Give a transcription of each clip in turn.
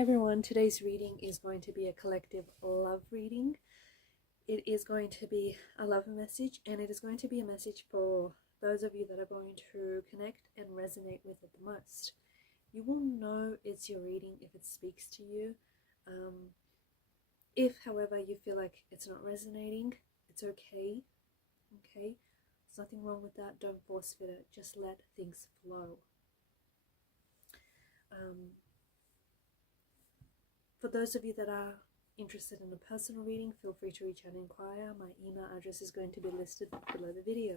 Hi everyone, today's reading is going to be a collective love reading. It is going to be a love message, and it is going to be a message for those of you that are going to connect and resonate with it the most. You will know it's your reading if it speaks to you. If, however, you feel like it's not resonating, it's okay. Okay? There's nothing wrong with that. Don't force fit it. Just let things flow. For those of you that are interested in a personal reading, feel free to reach out and inquire. My email address is going to be listed below the video.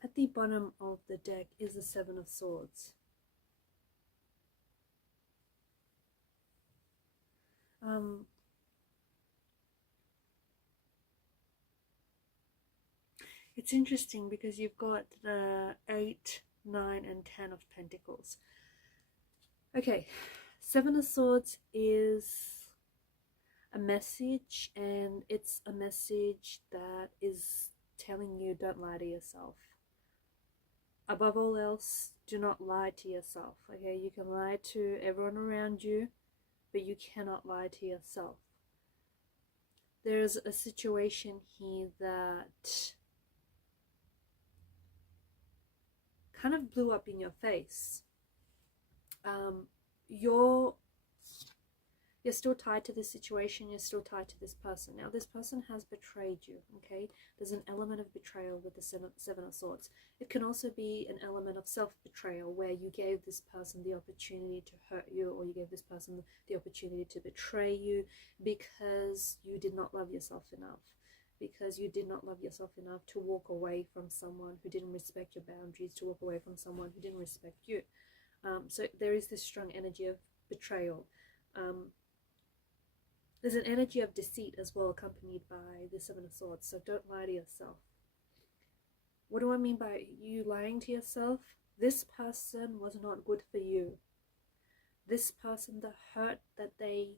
At the bottom of the deck is the Seven of Swords. It's interesting because you've got the 8, 9 and 10 of Pentacles. Okay, Seven of Swords is a message, and it's a message that is telling you don't lie to yourself. Above all else, do not lie to yourself. Okay, you can lie to everyone around you, but you cannot lie to yourself. There's a situation here that kind of blew up in your face. You're still tied to this situation, you're still tied to this person. Now, this person has betrayed you, okay? There's an element of betrayal with the Seven of Swords. It can also be an element of self-betrayal, where you gave this person the opportunity to hurt you, or you gave this person the opportunity to betray you because you did not love yourself enough. Because you did not love yourself enough to walk away from someone who didn't respect your boundaries, to walk away from someone who didn't respect you. So there is this strong energy of betrayal. There's an energy of deceit as well, accompanied by the Seven of Swords. So don't lie to yourself. What do I mean by you lying to yourself? This person was not good for you. This person, the hurt that they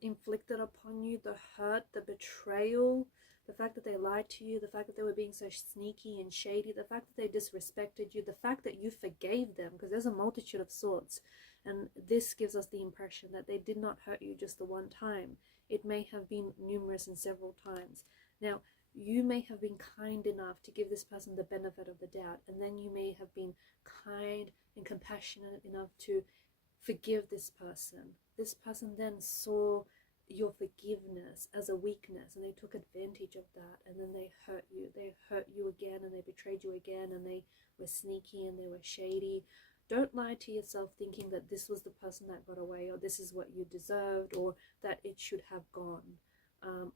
inflicted upon you, the hurt, the betrayal, the fact that they lied to you, the fact that they were being so sneaky and shady, the fact that they disrespected you, the fact that you forgave them, because there's a multitude of swords. And this gives us the impression that they did not hurt you just the one time. It may have been numerous and several times. Now, you may have been kind enough to give this person the benefit of the doubt, and then you may have been kind and compassionate enough to forgive this person. This person then saw your forgiveness as a weakness, and they took advantage of that, and then they hurt you. They hurt you again, and they betrayed you again, and they were sneaky and they were shady. Don't lie to yourself thinking that this was the person that got away, or this is what you deserved, or that it should have gone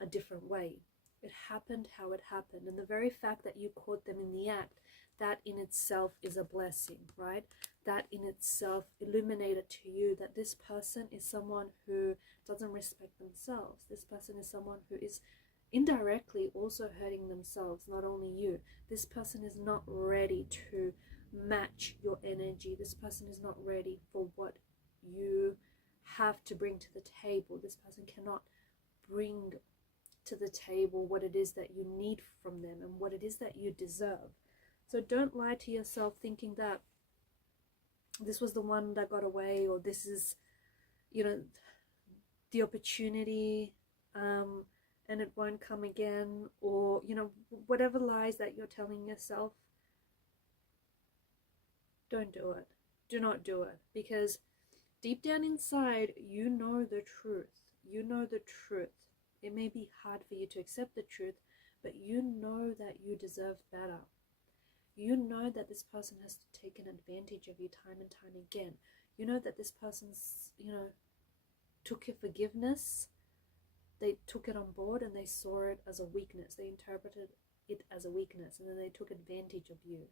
a different way. It happened how it happened, and the very fact that you caught them in the act, that in itself is a blessing, right? That in itself illuminated to you that this person is someone who doesn't respect themselves. This person is someone who is indirectly also hurting themselves, not only you. This person is not ready to match your energy. This person is not ready for what you have to bring to the table. This person cannot bring to the table what it is that you need from them and what it is that you deserve. So don't lie to yourself thinking that this was the one that got away, or this is, you know, the opportunity and it won't come again, or, you know, whatever lies that you're telling yourself. Don't do it. Do not do it, because deep down inside, you know the truth. You know the truth. It may be hard for you to accept the truth, but you know that you deserve better. You know that this person has taken advantage of you time and time again. You know that this person's, took your forgiveness, they took it on board and they saw it as a weakness. They interpreted it as a weakness, and then they took advantage of you.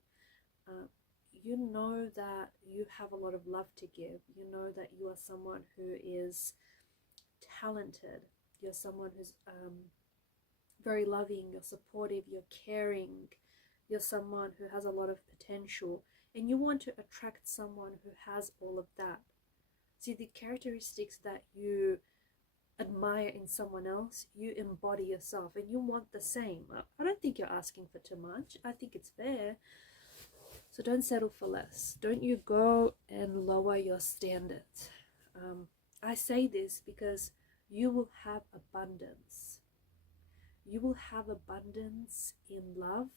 You know that you have a lot of love to give. You know that you are someone who is talented. You're someone who's very loving. You're supportive. You're caring. You're someone who has a lot of potential, and you want to attract someone who has all of that. See, the characteristics that you admire in someone else, you embody yourself, and you want the same. I don't think you're asking for too much. I think it's fair. So don't settle for less. Don't you go and lower your standards. I say this because you will have abundance. You will have abundance in love.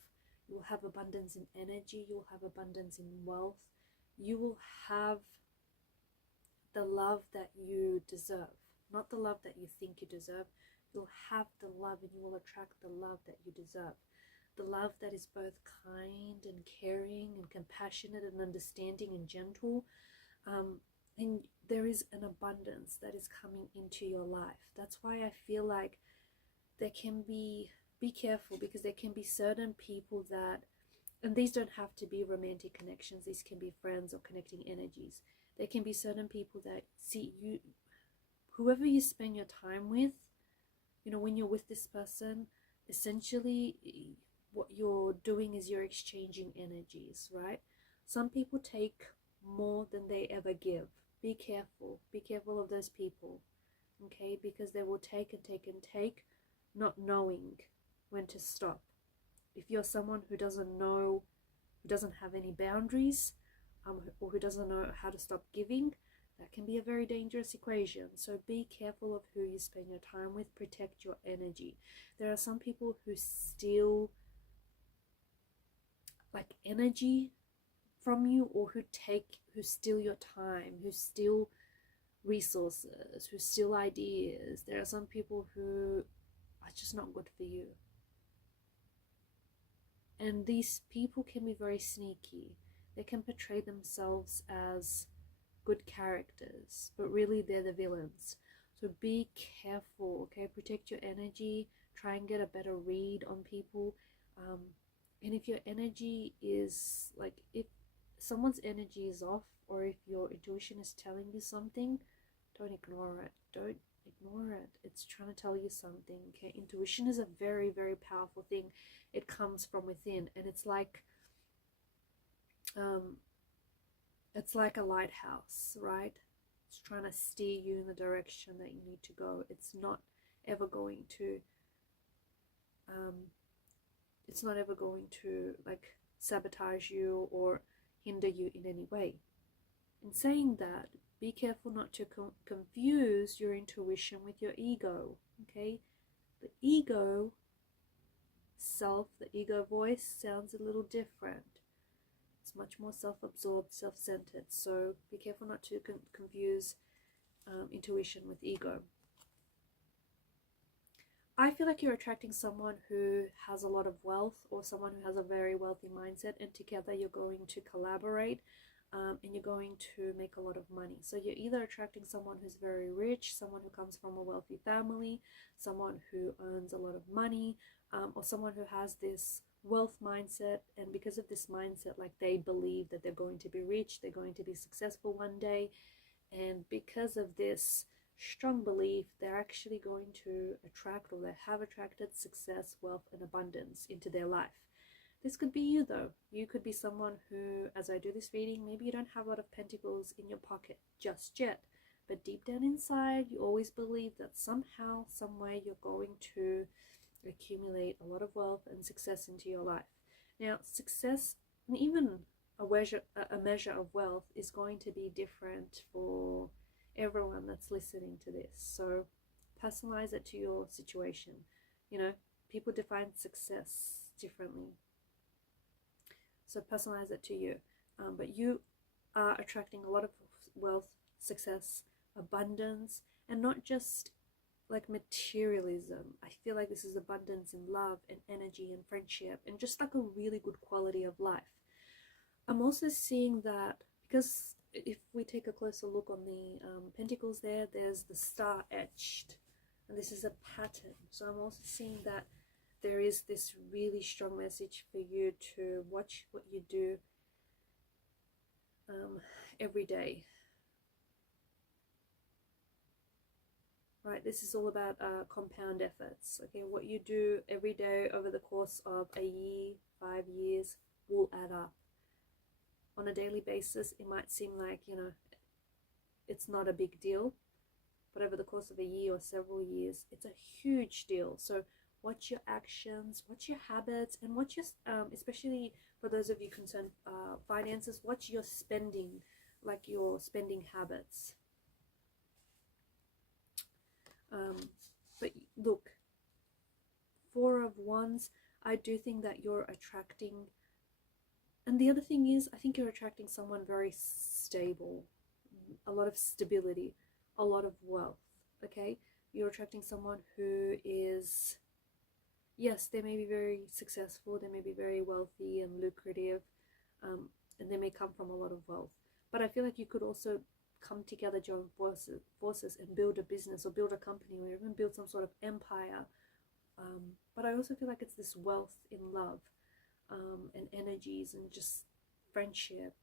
You will have abundance in energy. You will have abundance in wealth. You will have the love that you deserve, not the love that you think you deserve. You'll have the love, and you will attract the love that you deserve. The love that is both kind and caring and compassionate and understanding and gentle. And there is an abundance that is coming into your life. That's why I feel like there can be careful, because there can be certain people that, and these don't have to be romantic connections, these can be friends or connecting energies. There can be certain people that see you, whoever you spend your time with, when you're with this person, essentially what you're doing is you're exchanging energies, right? Some people take more than they ever give. Be careful. Be careful of those people, okay? Because they will take and take and take, not knowing when to stop. If you're someone who doesn't know, who doesn't have any boundaries, or who doesn't know how to stop giving, that can be a very dangerous equation. So be careful of who you spend your time with. Protect your energy. There are some people who steal like energy from you, or who steal your time, who steal resources, who steal ideas. There are some people who are just not good for you. And these people can be very sneaky. They can portray themselves as good characters, but really they're the villains. So be careful, okay? Protect your energy. Try and get a better read on people. And if your energy is like, if someone's energy is off, or if your intuition is telling you something, don't ignore it. Don't ignore it. It's trying to tell you something, okay? Intuition is a very, very powerful thing. It comes from within, and it's like a lighthouse, right? It's trying to steer you in the direction that you need to go. It's not ever going to like sabotage you or hinder you in any way. In saying that, be careful not to confuse your intuition with your ego, okay? The ego self, the ego voice sounds a little different. It's much more self-absorbed, self-centered. So be careful not to confuse intuition with ego. I feel like you're attracting someone who has a lot of wealth, or someone who has a very wealthy mindset, and together you're going to collaborate, and you're going to make a lot of money. So you're either attracting someone who's very rich, someone who comes from a wealthy family, someone who earns a lot of money, or someone who has this wealth mindset, and because of this mindset, like, they believe that they're going to be rich, they're going to be successful one day, and because of this strong belief, they're actually going to attract, or they have attracted, success, wealth, and abundance into their life. This could be you, though. You could be someone who, as I do this reading, maybe you don't have a lot of pentacles in your pocket just yet, but deep down inside, you always believe that somehow, some way, you're going to accumulate a lot of wealth and success into your life. Now, success, and even a measure of wealth, is going to be different for everyone that's listening to this. So personalize it to your situation. People define success differently, so personalize it to you. But you are attracting a lot of wealth, success, abundance, and not just like materialism. I feel like this is abundance in love and energy and friendship, and just like a really good quality of life. I'm also seeing that, because if we take a closer look on the pentacles there's the star etched, and this is a pattern. So I'm also seeing that there is this really strong message for you to watch what you do every day. Right, this is all about compound efforts. Okay, what you do every day over the course of a year, 5 years, will add up. On a daily basis, it might seem like, you know, it's not a big deal, but over the course of a year or several years, it's a huge deal. So watch your actions, watch your habits, and watch your, especially for those of you concerned finances, watch your spending, like your spending habits. But look, Four of Wands, I do think that you're attracting, and the other thing is, I think you're attracting someone very stable, a lot of stability, a lot of wealth. Okay, you're attracting someone who is, yes, they may be very successful, they may be very wealthy and lucrative, and they may come from a lot of wealth, but I feel like you could also come together, join forces and build a business or build a company or even build some sort of empire. But I also feel like it's this wealth in love, and energies and just friendship.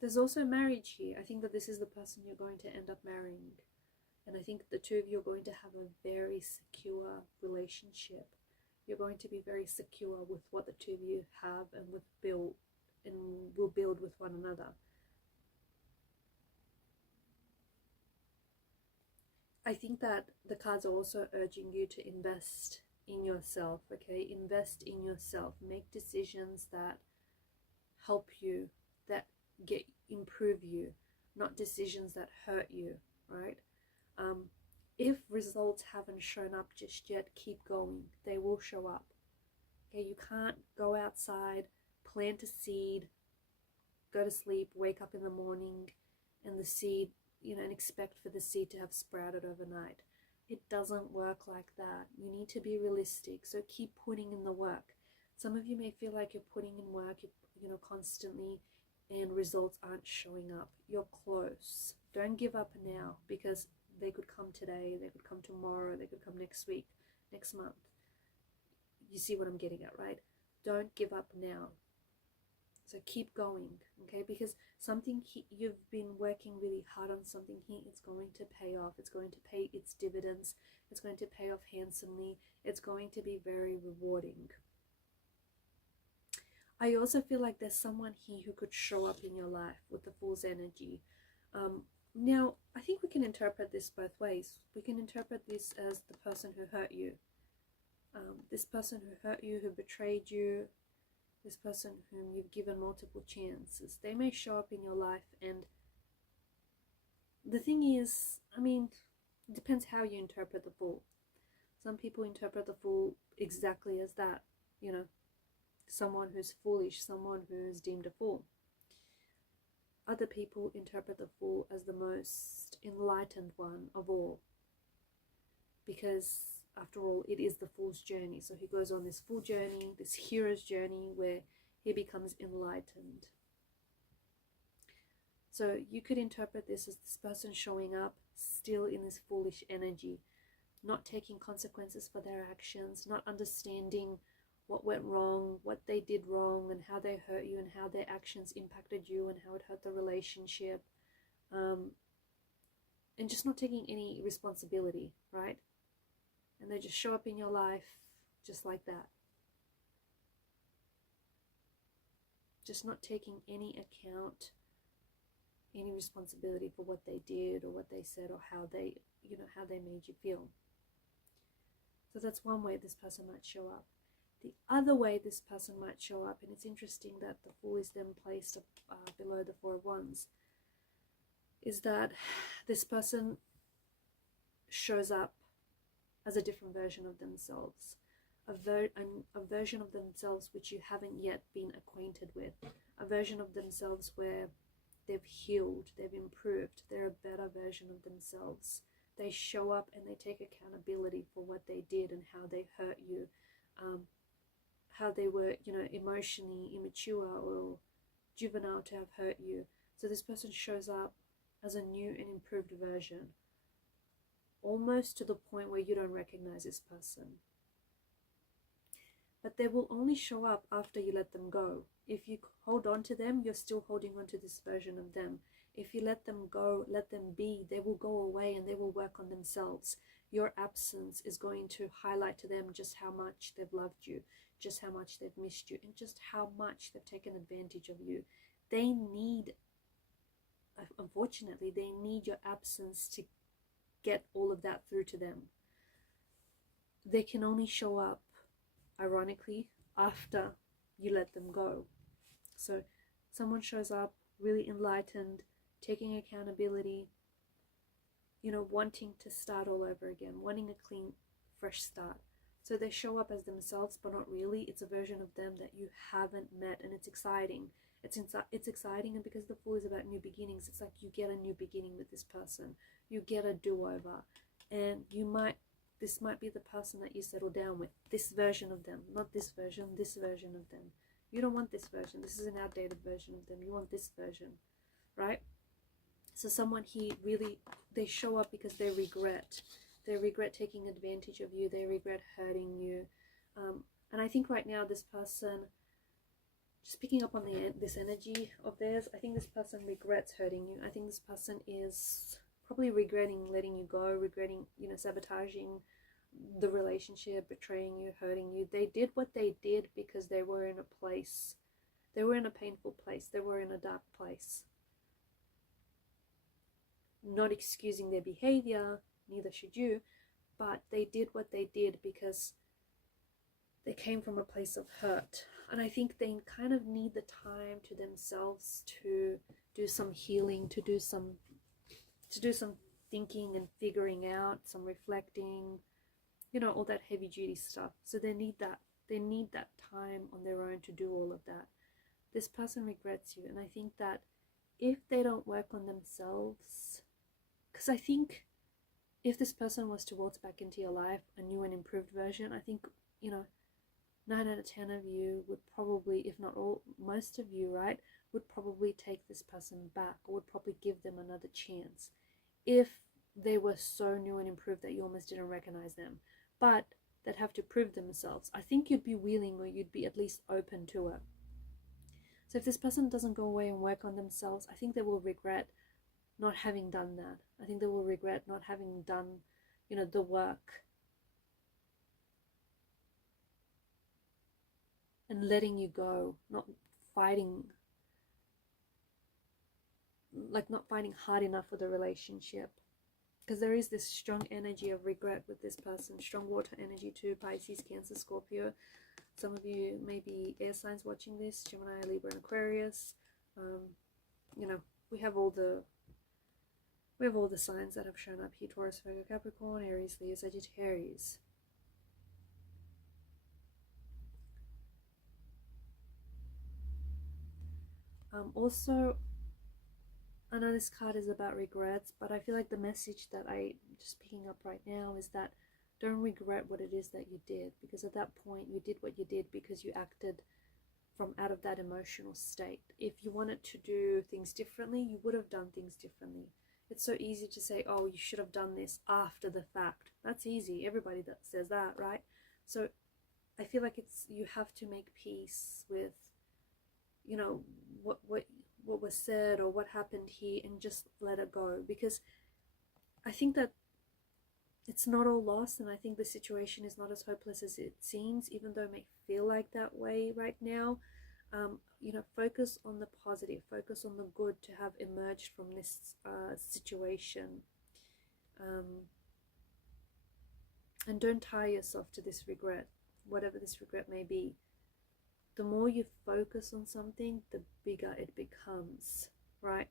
There's also marriage here. I think that this is the person you're going to end up marrying, and I think the two of you are going to have a very secure relationship. You're going to be very secure with what the two of you have and will build with one another. I think that the cards are also urging you to invest in yourself, okay? Invest in yourself. Make decisions that help you, that improve you, not decisions that hurt you, right? If results haven't shown up just yet, keep going. They will show up. Okay, you can't go outside, plant a seed, go to sleep, wake up in the morning, and the seed, you know, and expect for the seed to have sprouted overnight. It doesn't work like that. You need to be realistic. So keep putting in the work. Some of you may feel like you're putting in work, you know, constantly, and results aren't showing up. You're close. Don't give up now, because they could come today, they could come tomorrow, they could come next week, next month. You see what I'm getting at, right? Don't give up now. So keep going, okay? Because something you've been working really hard on something here, it's going to pay off. It's going to pay its dividends. It's going to pay off handsomely. It's going to be very rewarding. I also feel like there's someone here who could show up in your life with the Fool's energy. Now, I think we can interpret this both ways. We can interpret this as the person who hurt you. This person who hurt you, who betrayed you, this person whom you've given multiple chances. They may show up in your life, and the thing is, I mean, it depends how you interpret the Fool. Some people interpret the Fool exactly as that, you know, someone who's foolish, someone who is deemed a fool. Other people interpret the Fool as the most enlightened one of all, because after all, it is the Fool's journey. So he goes on this Fool journey, this hero's journey, where he becomes enlightened. So you could interpret this as this person showing up still in this foolish energy, not taking consequences for their actions, not understanding what went wrong, what they did wrong, and how they hurt you, and how their actions impacted you, and how it hurt the relationship, and just not taking any responsibility, right? And they just show up in your life just like that. Just not taking any account, any responsibility for what they did or what they said or how they, you know, how they made you feel. So that's one way this person might show up. The other way this person might show up, and it's interesting that the Fool is then placed below the Four of Wands, is that this person shows up as a different version of themselves, a version of themselves which you haven't yet been acquainted with, a version of themselves where they've healed, they've improved, they're a better version of themselves. They show up and they take accountability for what they did and how they hurt you. how they were, you know, emotionally immature or juvenile to have hurt you. So this person shows up as a new and improved version, almost to the point where you don't recognize this person. But they will only show up after you let them go. If you hold on to them, you're still holding on to this version of them. If you let them go, let them be, they will go away and they will work on themselves. Your absence is going to highlight to them just how much they've loved you, just how much they've missed you, and just how much they've taken advantage of you. They need, unfortunately, they need your absence to get all of that through to them. They can only show up, ironically, after you let them go. So someone shows up really enlightened, taking accountability, you know, wanting to start all over again, wanting a clean, fresh start. So they show up as themselves, but not really. It's a version of them that you haven't met, and it's exciting. It's exciting, and because the Fool is about new beginnings, it's like you get a new beginning with this person. You get a do-over, and this might be the person that you settle down with. This version of them, not this version of them. You don't want this version. This is an outdated version of them. You want this version, right? So someone here really, they show up because they regret. They regret taking advantage of you. They regret hurting you. And I think right now this person, just picking up on this energy of theirs, I think this person regrets hurting you. I think this person is probably regretting letting you go, regretting, you know, sabotaging the relationship, betraying you, hurting you. They did what they did because they were in a place. They were in a painful place. They were in a dark place. Not excusing their behavior, neither should you, but they did what they did because they came from a place of hurt. And I think they kind of need the time to themselves to do some healing, to do some thinking and figuring out, some reflecting, you know, all that heavy duty stuff. So they need that time on their own to do all of that. This person regrets you, and I think that if they don't work on themselves, because I think if this person was to waltz back into your life, a new and improved version, I think, you know, 9 out of 10 of you would probably, if not all, most of you, right, would probably take this person back, or would probably give them another chance if they were so new and improved that you almost didn't recognize them. But they'd have to prove themselves. I think you'd be willing, or you'd be at least open to it. So if this person doesn't go away and work on themselves, I think they will regret not having done that. I think they will regret not having done, you know, the work and letting you go, not fighting hard enough for the relationship. Because there is this strong energy of regret with this person, strong water energy too, Pisces, Cancer, Scorpio. Some of you may be air signs watching this, Gemini, Libra, and Aquarius. You know, we have all the signs that have shown up here: Taurus, Virgo, Capricorn, Aries, Leo, Sagittarius. Also, I know this card is about regrets, but I feel like the message that I'm just picking up right now is that don't regret what it is that you did, because at that point you did what you did because you acted from out of that emotional state. If you wanted to do things differently, you would have done things differently. It's so easy to say, oh, you should have done this after the fact. That's easy. Everybody that says that, right? So I feel like you have to make peace with, you know, what was said or what happened here, and just let it go, because I think that it's not all lost, and I think the situation is not as hopeless as it seems, even though it may feel like that way right now. You know, focus on the positive, focus on the good to have emerged from this situation, and don't tie yourself to this regret, whatever this regret may be. The more you focus on something, the bigger it becomes, right?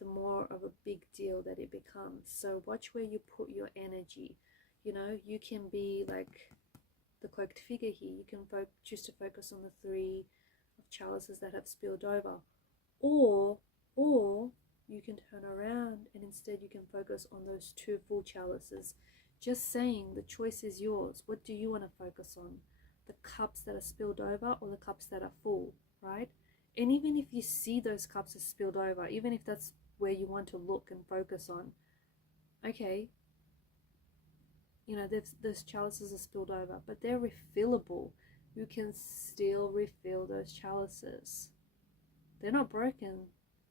The more of a big deal that it becomes. So watch where you put your energy. You know, you can be like the cloaked figure here. You can choose to focus on the 3 of chalices that have spilled over. Or you can turn around and instead you can focus on those 2 full chalices. Just saying, the choice is yours. What do you want to focus on? the cups that are spilled over or the cups that are full, right? And even if you see those cups as spilled over, even if that's where you want to look and focus on, okay, you know, those chalices are spilled over, but they're refillable. You can still refill those chalices. They're not broken,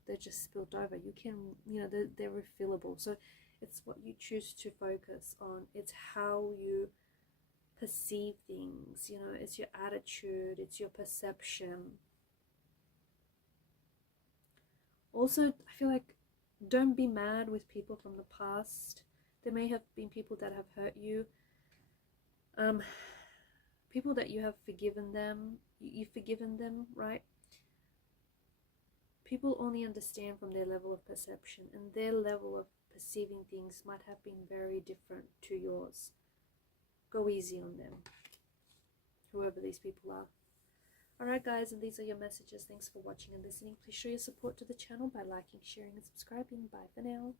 they're just spilled over. You can, you know, they're refillable. So it's what you choose to focus on. It's how you perceive things, you know, it's your attitude, it's your perception. Also, I feel like don't be mad with people from the past. There may have been people that have hurt you, people that you have forgiven them, you've forgiven them, right? People only understand from their level of perception, and their level of perceiving things might have been very different to yours. Go easy on them, whoever these people are. Alright guys, and these are your messages. Thanks for watching and listening. Please show your support to the channel by liking, sharing and subscribing. Bye for now.